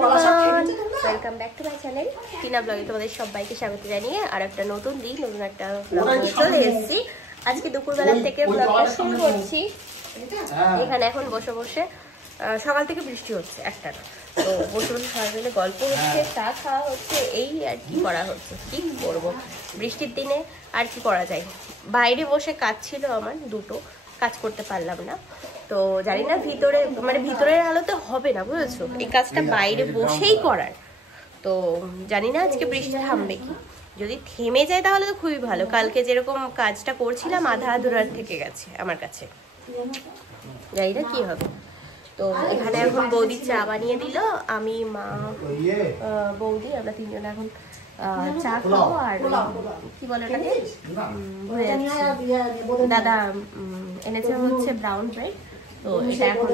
Welcome back to my channel Tina ব্লগে তোমাদের সবাইকে স্বাগত জানিয়ে আর একটা নতুন দিন নতুন একটা ব্লগ নিয়ে চলে এসেছি। আজকে দুপুরবেলা থেকে ব্লগটা শুরু করছি। এখানে এখন বসে বসে সকাল থেকে বৃষ্টি হচ্ছে একটানা, তো বসে বসে সবাই মিলে গল্প হচ্ছে, চা খাওয়া হচ্ছে, এই আর কি করা হচ্ছে। কি করবো বৃষ্টির দিনে, আর কি করা যায়। বাইরে বসে কাজ ছিল আমার, দুটো কাজ করতে পারলাম না। তো জানি না ভিতরে মানে ভিতরের আলোতে হবে না, বুঝেছো, এই কাজটা বাইরে বসেই করার। তো জানি না আজকে বৃষ্টি থামবে কি, যদি থেমে যায় তাহলে তো খুবই ভালো। কালকে যেরকম কাজটা করছিলাম আধা আধুরার থেকে গেছে আমার কাছে, জানি না কি হবে। তো এখানে এখন বৌদি চা বানিয়ে দিল, আমি মা বৌদি আমরা তিনজন এখন চা খাবো। আর কি বলে ওটাকে ভুলে যাচ্ছি, দাদা এনেছে হচ্ছে ব্রাউন ব্রেড। তো এটা এখন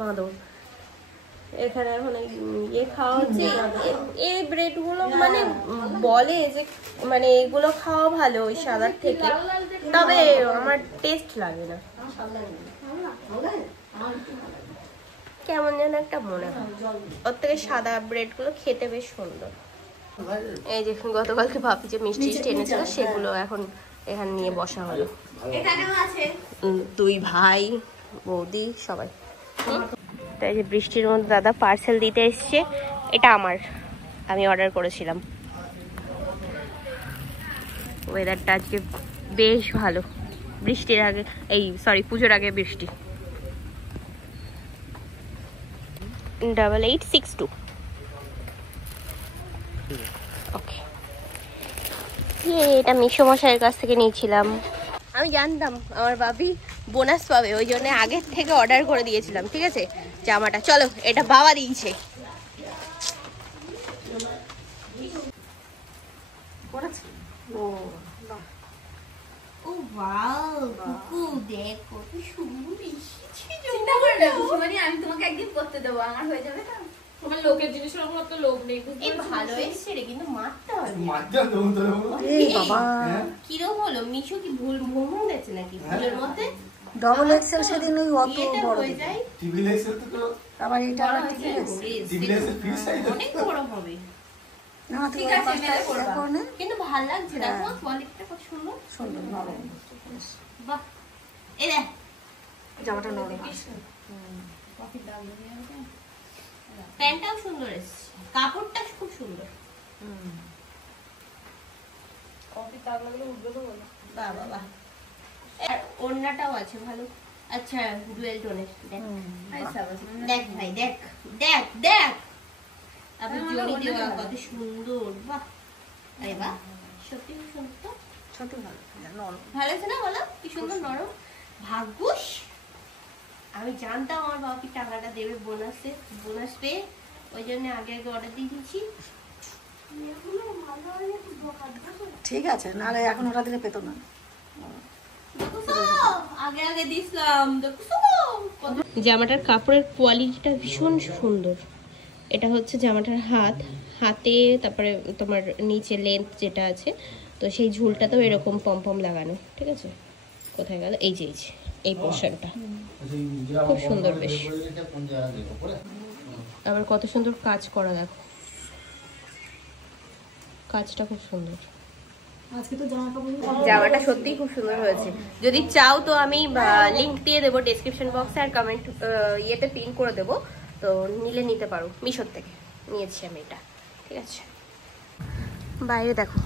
বাঁধো এখানে এখন ইয়ে খাওয়া হচ্ছে। এই ব্রেড গুলো মানে বলে যে মানে এগুলো খাওয়া ভালো ওই সাদার থেকে, তবে আমার টেস্ট লাগে না, কেমন যেন একটা মনে হয়। ওর থেকে সাদা ব্রেড গুলো খেতে বেশ সুন্দর। এই যে গতকালকে ভাবি যে মিষ্টি এনেছিল সেগুলো এখন এখানে নিয়ে বসা হলো। দুই ভাই বৌদি সবাই। তাই যে বৃষ্টির মধ্যে দাদা পার্সেল দিতে এসছে, এটা আমার, আমি অর্ডার করেছিলাম। ওয়েদারটা আজকে বেশ ভালো, বৃষ্টির আগে পুজোর আগে বৃষ্টি। 8862 ওকে। এটা মিশো মশাইয়ের কাছ থেকে নিয়েছিলাম। আমি জানতাম আমার বাবি বোনাস পাবে, ওই জন্য আগের থেকে অর্ডার করে দিয়েছিলাম। ঠিক আছে, জামাটা চলো, এটা বাবা দিয়েছে। আমি তোমাকে একদিন করতে দেবো, আমার হয়ে যাবে না। তোমার লোকের জিনিসের উপর তো লোভ নেই। ভালো এসছে রে, কিন্তু মারতে হবে। কিরকম হলো মিশো, কি ভুল ভ্রমণ গেছে নাকি ভুলের মধ্যে? ডবল এক্সেল সেদিন ওই অত বড় হয়ে যায়, টিবিল এক্সেল তো আবার এটা আবার টিবিল এক্সেল ফ্রি সাইজ অনেক বড় হবে না, ঠিক আছে মেলে করব, কিন্তু ভালো লাগছে। দেখো কোয়ালিটিটা কত সুন্দর সুন্দর ভালো। বাহ, এই দেখ জামাটা নরম, কফির দাম দিয়ে হবে। প্যান্টটাও সুন্দর এসেছে, কাপড়টা খুব সুন্দর। কফি দাম লাগলে উঠবে তো বলো। বাহ বাহ বাহ, আর ওড়নাটাও আছে ভালো। আচ্ছা ডুয়েল টোনের, দেখ ভাই, দেখ দেখ দেখ আপনি জড়ি দেওয়া কত সুন্দর। বাহ, আরে বাহ, সত্যি খুব সুন্দর, সত্যি ভালো নরম, ভালো আছে না বলো, কি সুন্দর নরম। ভাগ্যুস, আমি জানতাম আমার বাপি টাকাটা দেবে বোনাস পেয়ে, ওই জন্য আগে আগে অর্ডার দিয়ে দিয়েছি। ঠিক আছে, নাহলে এখন ওরা দিলে পেতো না। আগে আগে দিছিলাম। জামাটার কাপড়ের কোয়ালিটিটা ভীষণ সুন্দর। এটা হচ্ছে জামাটার হাতে, তারপরে তোমার নিচে লেন্থ যেটা আছে, তো সেই ঝুলটাতেও এরকম পম লাগানো। ঠিক আছে, কোথায় গেল? এই যে এই পোর্শনটা খুব সুন্দর, বেশ। আবার কত সুন্দর কাজ করা, দেখো কাজটা খুব সুন্দর। জামাটা সত্যিই খুব সুন্দর হয়েছে। যদি চাও তো আমি লিংক দিয়ে দেবো ডেসক্রিপশন বক্সে, আর কমেন্ট ইয়েতে পিন করে দেবো, তো নিলে নিতে পারো। মিশোর থেকে নিয়েছি আমি এটা। ঠিক আছে, বাইরে দেখো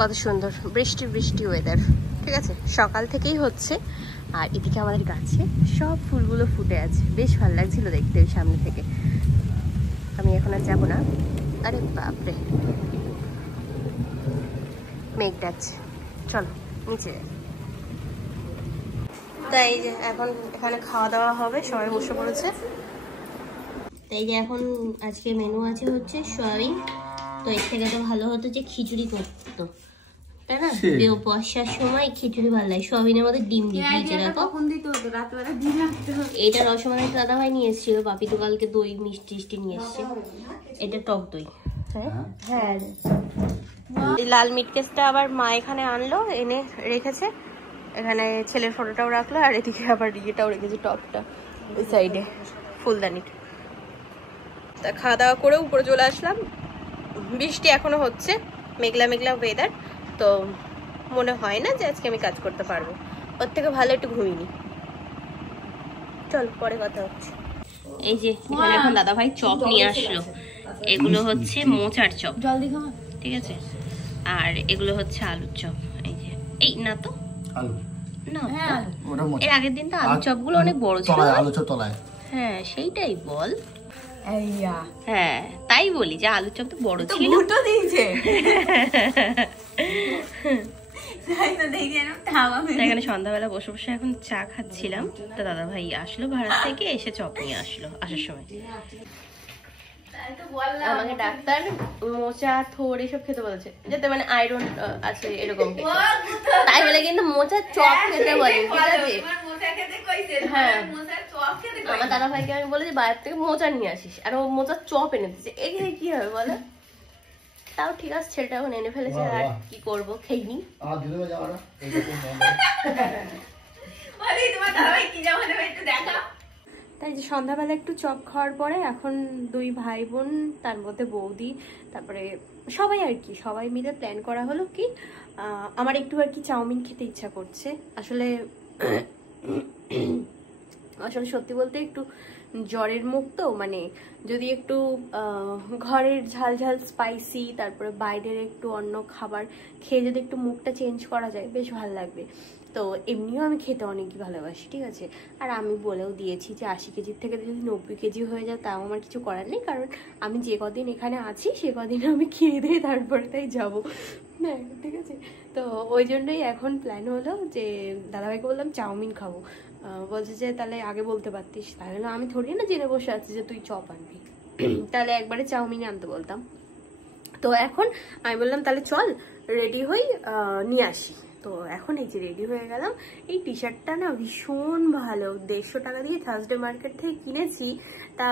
কত সুন্দর বৃষ্টি ওয়েদার। ঠিক আছে, সকাল থেকেই হচ্ছে। আর এদিকে আমাদের গাছে সব ফুলগুলো ফুটে আছে, বেশ ভালো লাগছিল দেখতে ওই সামনে থেকে। আমি এখন আর যাবো না। আরে বাপরে, মেঘ ডাকছে, চলো নিচে যাই। তাই যে এখন এখানে খাওয়া দাওয়া হবে, সবাই বসে পড়েছে। তাই যে এখন আজকে মেনু আছে হচ্ছে সয়াবিন। তো এর থেকে তো ভালো হতো যে খিচুড়ি করতো, তাই না? বর্ষার সময় খিচুড়ি ভালো লাগে, সয়াবিনের মধ্যে ডিম দিয়েছে। দেখো এটা রসমালাই দাদা ভাই নিয়ে এসেছিল, বাপি তো কালকে দই মিষ্টি নিয়ে এসছে। এটা টক দই। হ্যাঁ, লাল মিট কেসটা আবার মা এখানে আনলো, এনে রেখেছে। এখানে ছেলের ফটোটাও রাখলো, আর এদিকে আবার ইয়েটাও রেখেছে, টকটা ওই সাইডে। ফুলদানির। তা খাওয়া দাওয়া করে উপরে চলে আসলাম। বৃষ্টি এখনো হচ্ছে, মেঘলা মেঘলা ওয়েদার, তো মনে হয় না যে আজকে আমি কাজ করতে পারবো। ওর থেকে ভালো একটু ঘুমিয়ে। চল পরে কথা হচ্ছে। এই যে এখানে এখন দাদা ভাই চপ নিয়ে আসলো। এগুলো হচ্ছে মোচার চপ, ঠিক আছে, আর এগুলো হচ্ছে আলুর চপ। এই যে এই না তো আলু না, এর আগের দিন তো আলুর চপগুলো অনেক বড় ছিল। আলু চপ তলায়, হ্যাঁ সেইটাই বল। হ্যাঁ তাই বলি যে আলুর চপ তো বড় ছিল। এখানে সন্ধ্যাবেলা বসে বসে এখন চা খাচ্ছিলাম। তো দাদা ভাই আসলো ভাড়া থেকে, এসে চপ নিয়ে আসলো আসার সময়। আমাকে ডাক্তার মোচা থোড় এসব খেতে বলেছে, যাতে মানে আয়রন আছে এরকম। তাই বলে কিন্তু মোচার চপ খেতে বলে, ঠিক আছে? হ্যাঁ আমার দাদা ভাইকে আমি বলেছি বাইরে থেকে মোচা নিয়ে আসিস, আর ও মোচার চপ এনে দিচ্ছে। এখানে কি হবে বলো? তাও ঠিক আছে, ছেলেটা এখন এনে ফেলেছে, আর কি করবো, খেয়ে নি। তাই যে সন্ধ্যাবেলা একটু চপ খাওয়ার পরে এখন দুই ভাই বোন, তার মধ্যে বৌদি, তারপরে সবাই আর কি, সবাই মিলে প্ল্যান করা হলো কি আমার একটু আর কি চাউমিন খেতে ইচ্ছা করছে। আসলে সত্যি বলতে একটু জ্বরের মুখ তো, মানে যদি একটু ঘরের ঝাল ঝাল স্পাইসি, তারপরে বাইরের একটু অন্য খাবার খেয়ে যদি একটু মুখটা চেঞ্জ করা যায় বেশ ভালো লাগবে। তো এমনিও আমি খেতে অনেকই ভালোবাসি, ঠিক আছে? আর আমি বলেও দিয়েছি যে 80 কেজির থেকে যদি 90 কেজি হয়ে যায় তাও আমার কিছু করার নেই, কারণ আমি যে কদিন এখানে আছি সে কদিন আমি খেয়ে দিয়ে তারপরে তাই যাবো, হ্যাঁ ঠিক আছে? তো ওই জন্যই এখন প্ল্যান হলো যে দাদাভাইকে বললাম চাউমিন খাবো। বলছে যে তাহলে আগে বলতে পারতিস। তাহলে আমি থোড়ি না জেনে বসে আছি যে তুই চপ আনবি, তাহলে একবারে চাউমিন আনতে বলতাম। তো এখন আমি বললাম তাহলে চল রেডি হই, নিয়ে আসি। তো এখন এই যে রেডি হয়ে গেলাম। এই টি শার্টটা না ভীষণ ভালো, 150 টাকা দিয়ে থার্সডে মার্কেট থেকে কিনেছি। তা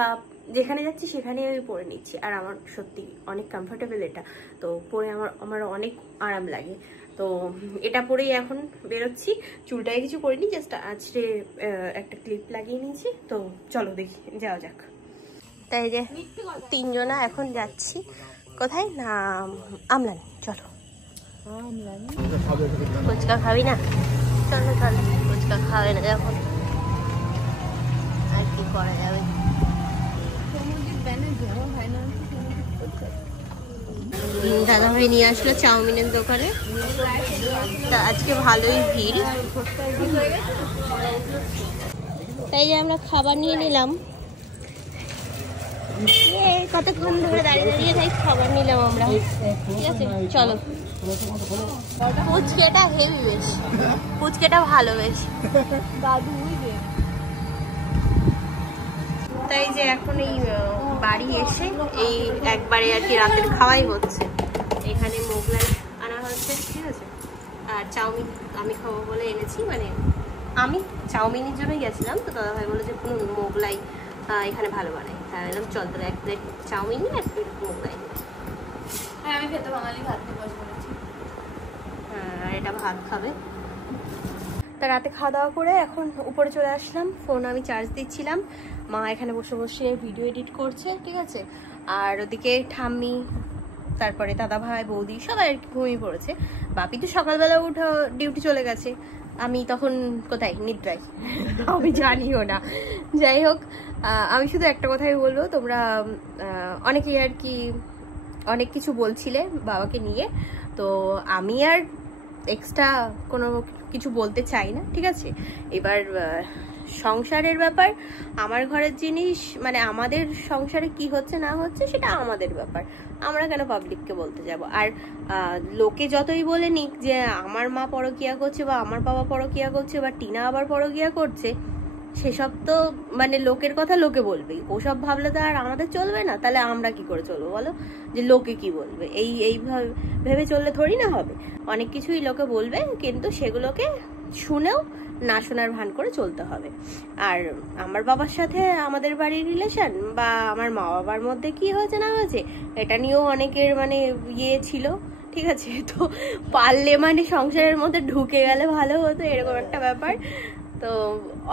যেখানে যাচ্ছি সেখানে আমি পরে নিচ্ছি, আর আমার সত্যি অনেক কমফোর্টেবল এটা। তো পরে আমার অনেক আরাম লাগে। তো এটা পরেই এখন বেরোচ্ছি। চুলটায় কিছু করিনি, জাস্ট আজকে একটা ক্লিপ লাগিয়ে নিয়েছি। তো চলো দেখি যাওয়া যাক। তাই যে তিনজনা এখন যাচ্ছি কোথায় না, আমলানি। চলো ফুচকা খাবি না? চলো চলো, ফুচকা খাবে না যখন আর কি করা যাবে। দাদা ভাই নিয়ে আসলো চাউমিনের দোকানে। তা আজকে ভালোই ভিড়, তাই যে আমরা খাবার নিয়ে নিলাম। কতক্ষণ ধরে দাঁড়িয়ে দাঁড়িয়ে তাই খাবার নিলাম আমরা, ঠিক আছে? চলো। ফুচকাটা হেভি, বেশ ফুচকাটা ভালো বেশ। তাই যে এখন এই বাড়ি এসে এই একবারে আর কি রাতের খাওয়াই হচ্ছে। এখানে মোগলাই আনা হচ্ছে, ঠিক আছে? আর চাউমিন আমি খাবো বলে এনেছি, মানে আমি চাউমিনের জন্যই গেছিলাম। তো দাদা ভাই বলে যে মোগলাই এখানে ভালো বানায়। হ্যাঁ এরকম চল তাহলে 1 প্লেট চাউমিন নিয়ে 1 প্লেট মোগলাই। হ্যাঁ আমি খেতে বাঙালি ভাত দিয়ে বসে পড়েছি। হ্যাঁ আর এটা ভাত খাবে। তা রাতে খাওয়া দাওয়া করে এখন উপরে চলে আসলাম। ফোন আমি চার্জ দিচ্ছিলাম, মা এখানে বসে বসে ভিডিও এডিট করছে, ঠিক আছে? আর ওদিকে ঠাম্মি, তারপরে দাদা ভাই বৌদি সবাই আর কি ঘুমিয়ে পড়েছে। বাপি তো সকালবেলা উঠে ডিউটি চলে গেছে, আমি তখন কোথায় নিদ্রায় আমি জানিও না। যাই হোক, আমি শুধু একটা কথাই বলবো, তোমরা অনেকেই আর কি অনেক কিছু বলছিলে বাবাকে নিয়ে, তো আমি আর এক্সট্রা কোনো কিছু বলতে চাই না, ঠিক আছে? এবার সংসারের ব্যাপার, আমার ঘরের জিনিস, মানে আমাদের সংসারে কি হচ্ছে না হচ্ছে সেটা আমাদের ব্যাপার, আমরা কেন পাবলিককে বলতে যাব? আর লোকে যতই বলে নিক যে আমার মা পরকিয়া করছে বা আমার বাবা পরকিয়া করছে বা টিনা আবার পরকিয়া করছে, সেসব তো মানে লোকের কথা লোকে বলবেই। ওসব ভাবলে তো আর আমাদের চলবে না, তাহলে আমরা কি করে চলবো বলো? যে লোকে কি বলবে এই ভেবে চললে থোড়ি না হবে। অনেক কিছুই লোকে বলবে, কিন্তু সেগুলোকে শুনেও না শোনার ভান করে চলতে হবে। আর আমার বাবার সাথে আমাদের বাড়ির রিলেশন বা আমার মা বাবার মধ্যে কি হয়েছে না হয়েছে এটা নিয়েও অনেকের মানে ইয়ে ছিল, ঠিক আছে? তো পারলে মানে সংসারের মধ্যে ঢুকে গেলে ভালো হতো, এরকম একটা ব্যাপার। তো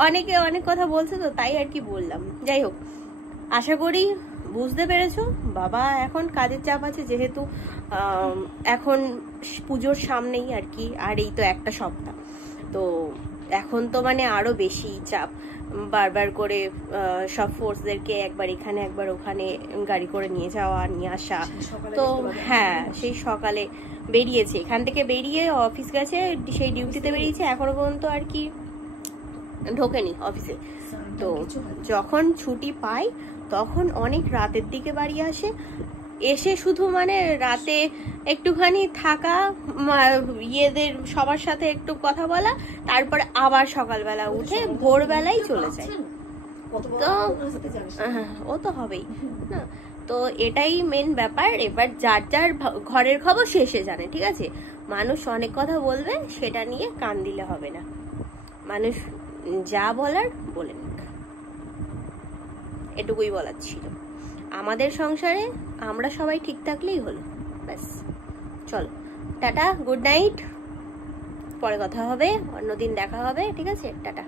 অনেকে অনেক কথা বলছে, তো তাই আর কি বললাম। যাই হোক, আশা করি বুঝতে পেরেছো। বাবা এখন কাজের চাপ আছে, যেহেতু এখন পুজোর সামনেই আর কি, আর এই তো একটা সপ্তাহ, তো এখন তো মানে আরো বেশি চাপ, বারবার করে সব ফোর্সদেরকে একবার এখানে একবার ওখানে গাড়ি করে নিয়ে যাওয়া নিয়ে আসা। তো হ্যাঁ, সেই সকালে বেরিয়েছে, এখান থেকে বেরিয়ে অফিস গেছে, সেই ডিউটিতে বেরিয়েছে, এখনো পর্যন্ত আর কি ঢোকেনি অফিসে। তো যখন ছুটি পাই তখন অনেক রাতের দিকে বাড়ি আসে, এসে শুধু মানে রাতে একটুখানি থাকা, ইয়েদের সবার সাথে একটু কথা বলা, তারপর আবার সকালবেলা উঠে ভোরবেলায় চলে যায়। তো ও তো হবেই না, তো এটাই মেন ব্যাপার। এবার যার যার ঘরের খবর শেষে জানে, ঠিক আছে? মানুষ অনেক কথা বলবে, সেটা নিয়ে কান দিলে হবে না, মানুষ যা বলার বলে নিক, এটুকুই বলার ছিল। আমাদের সংসারে আমরা সবাই ঠিক থাকলেই হলো, ব্যাস। চলো টাটা, গুড নাইট, পরে কথা হবে, অন্যদিন দেখা হবে, ঠিক আছে? টাটা।